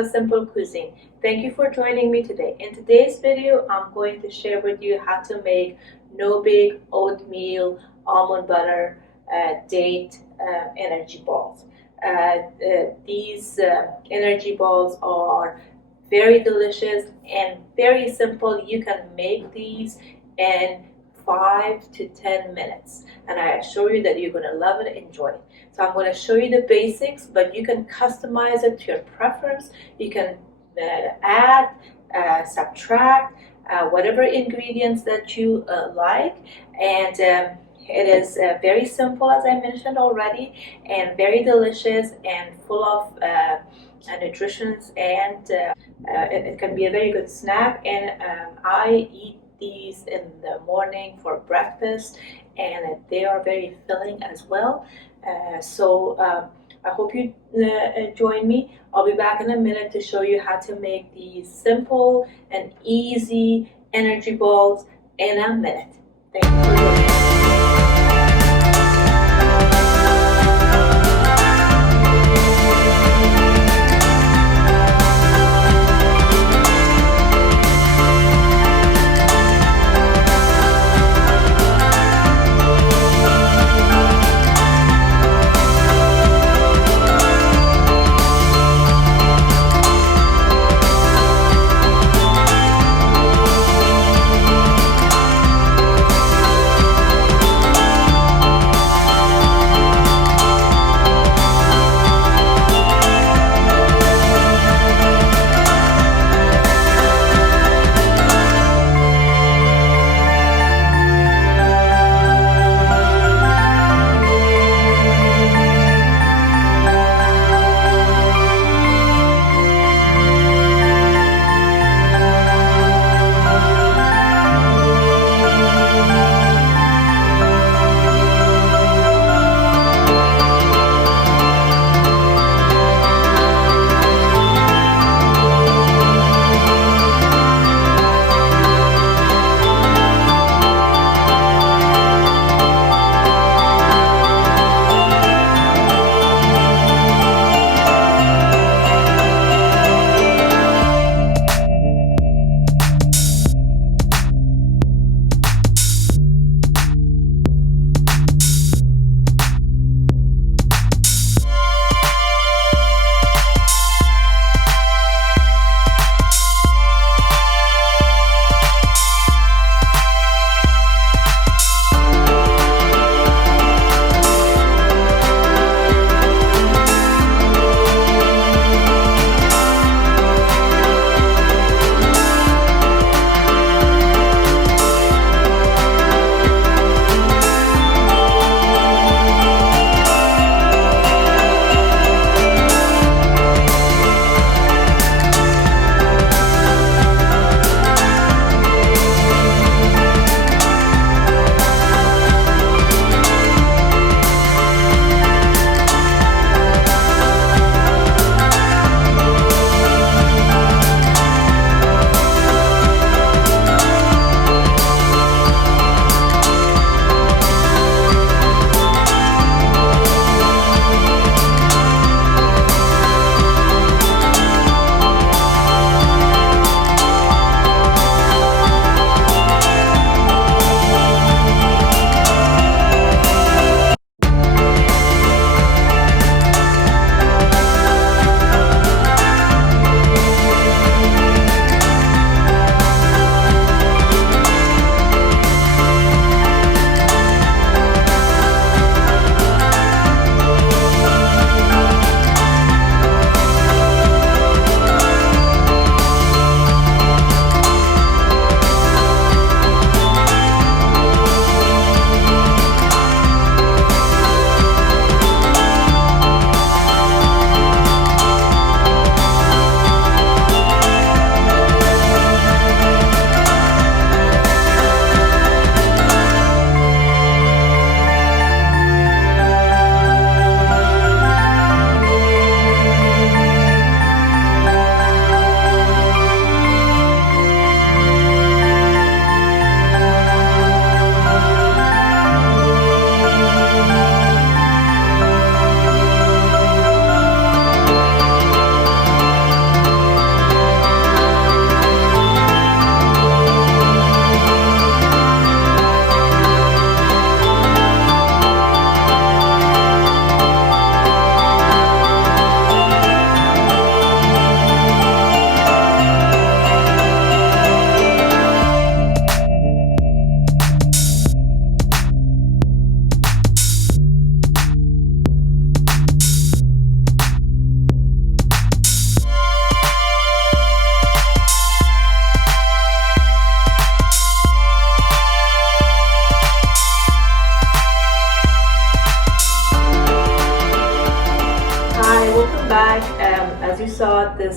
a simple cuisine. Thank you for joining me today. In today's video, I'm going to share with you how to make no bake oatmeal almond butter date energy balls. These energy balls are very delicious and very simple. You can make these in 5 to 10 minutes, and I assure you that you're going to love it and enjoy it. So I'm going to show you the basics, but you can customize it to your preference. You can add, subtract, whatever ingredients that you like, and it is very simple, as I mentioned already, and very delicious and full of nutrition, and it can be a very good snack. And I eat these in the morning for breakfast, and they are very filling as well. So I hope you join me. I'll be back in a minute to show you how to make these simple and easy energy balls in a minute. Thank you for joining.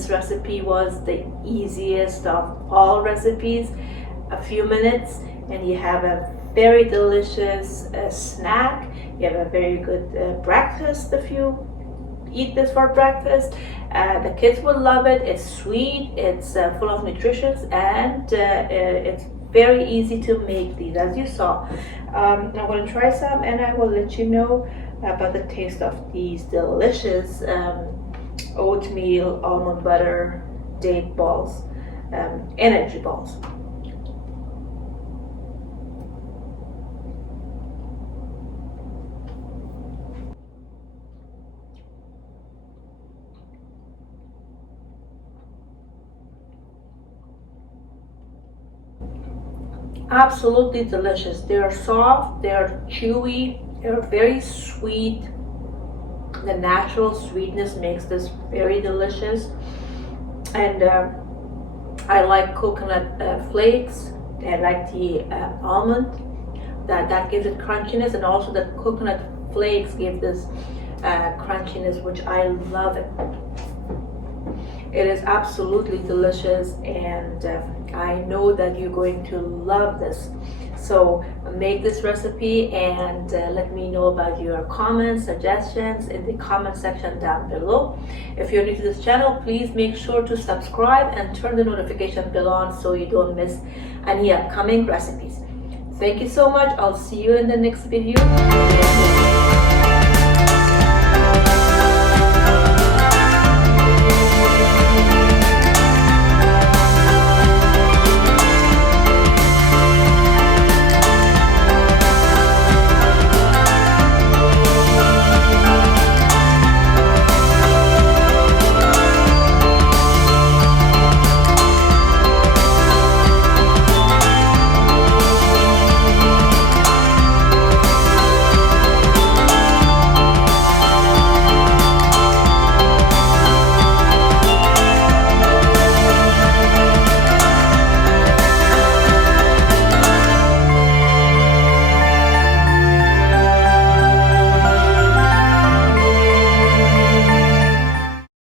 this recipe was the easiest of all recipes. A few minutes and you have a very delicious snack. You have a very good breakfast if you eat this for breakfast. The kids will love it. It's sweet, it's full of nutrition, and it's very easy to make these, as you saw. I'm going to try some and I will let you know about the taste of these delicious oatmeal almond butter date balls, energy balls. Absolutely delicious. They are soft, they are chewy, they're very sweet. The natural sweetness makes this very delicious. And I like coconut flakes. I like the almond. That gives it crunchiness, and also the coconut flakes give this crunchiness, which I love it. It is absolutely delicious, and I know that you're going to love this. So make this recipe and let me know about your comments, suggestions in the comment section down below. If you're new to this channel, please make sure to subscribe and turn the notification bell on so you don't miss any upcoming recipes. Thank you so much. I'll see you in the next video.